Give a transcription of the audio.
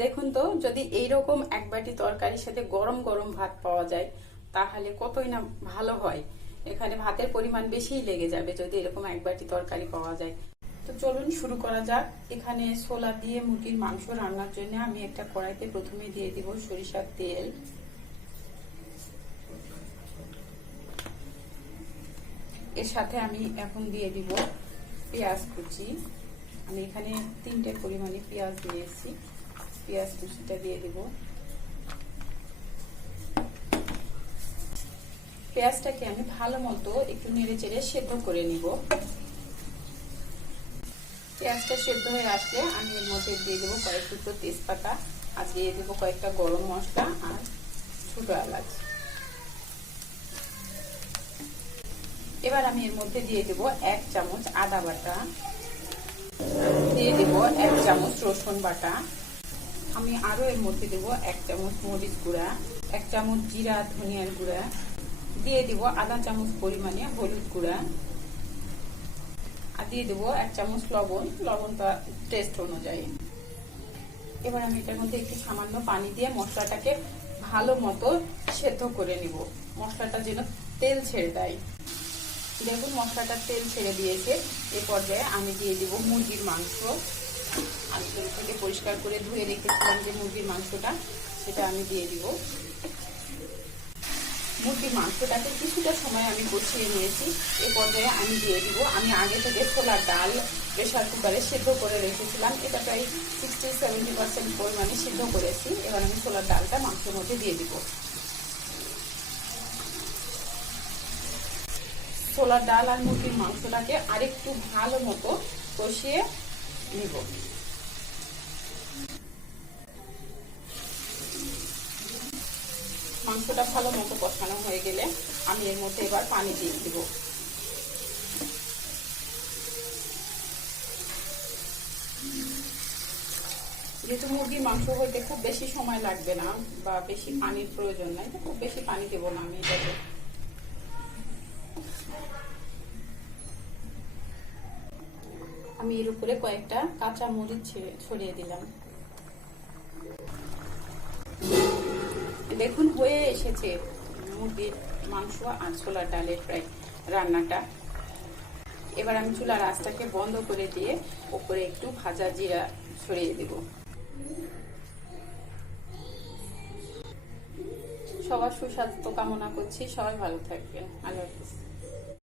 দেখুন তো, যদি এইরকম এক বাটি তরকারির সাথে গরম গরম ভাত পাওয়া যায় তাহলে কতই না ভালো হয়। এখানে ভাতের পরিমাণ বেশিই লেগে যাবে যদি এরকম এক বাটি তরকারি পাওয়া যায়। তো চলুন শুরু করা যাক। এখানে ছোলা দিয়ে মুরগির মাংস রান্নার জন্য আমি একটা কড়াইতে প্রথমে দিয়ে দিব সরিষার তেল। এর সাথে আমি এখন দিয়ে দিব পেঁয়াজ কুচি। আমি এখানে 3টে পরিমাণে পেঁয়াজ দিয়েছি। পেঁয়াজ কুচিটা দিয়ে দিব। পেঁয়াজটাকে আমি ভালো মতো একটু নেড়ে চেড়ে সেদ্ধ করে নিব। পেঁয়াজটা সেদ্ধ হয়ে আসলে আমি এর মধ্যে দিয়ে দেবো কয়েক টুকরো তেজপাতা, আর দিয়ে দেবো কয়েকটা গরম মশলা আর ছোট এলাচ। এবার আমি এর মধ্যে দিয়ে দেবো 1 চামচ আদা বাটা, দিয়ে দেবো 1 চামচ রসুন বাটা। আমি আরো এর মধ্যে দেবো 1 চামচ মরিচ গুঁড়া, 1 চামচ জিরা ধনিয়ার গুঁড়া, দিয়ে দিব আধা চামচ পরিমাণে হলুদ গুঁড়া, আর দিয়ে দেবো 1 চামচ লবণ। লবণটা টেস্ট অনুযায়ী। এবার আমি এটার মধ্যে একটু সামান্য পানি দিয়ে মশলাটাকে ভালো মতো সেদ্ধ করে নিব। মশলাটা যেন তেল ছেড়ে দেয়। দেখুন মশলাটা তেল ছেড়ে দিয়েছে। এ পর্যায়ে আমি দিয়ে দিব মুরগির মাংস। আমি থেকে পরিষ্কার করে ধুয়ে রেখেছিলাম যে মুরগির মাংসটা, সেটা আমি দিয়ে দিব। মুরগির মাংসটাকে কিছুটা সময় আমি কষিয়ে নিয়েছি। এ পর্যায়ে আমি দিয়ে দিব আমি আগে থেকে ছোলার ডাল প্রেসার কুকারে সিদ্ধ করে রেখেছিলাম। এটা প্রায় 60-70% পরিমাণে সিদ্ধ করেছি। এবার আমি ছোলার ডালটা মাংসের মধ্যে দিয়ে দিব। ছোলার ডাল আর মুরগির মাংসটাকে আরেকটু ভালো মতো কষিয়ে নিব। মাংসটা ভালো মতো কষানো হয়ে গেলে আমি এর মধ্যে এবার পানি দিয়ে দিব। যেহেতু মুরগির মাংস হইতে খুব বেশি সময় লাগবে না বা বেশি পানির প্রয়োজন নাই, খুব বেশি পানি দেবো না আমি এটাতে। আমি এর উপরে কয়েকটা কাঁচা মরিচ ছড়িয়ে দিলাম। দেখুন হয়ে এসেছে মুরগির মাংস আর ছোলার ডালের প্রায় রান্নাটা। এবার আমি চুলার আঁচটাকে বন্ধ করে দিয়ে উপরে একটু ভাজা জিরা ছড়িয়ে দেব। সবার সুস্বাস্থ্য কামনা করছি। সবাই ভালো থাকবেন। আল্লাহ হাফেজ।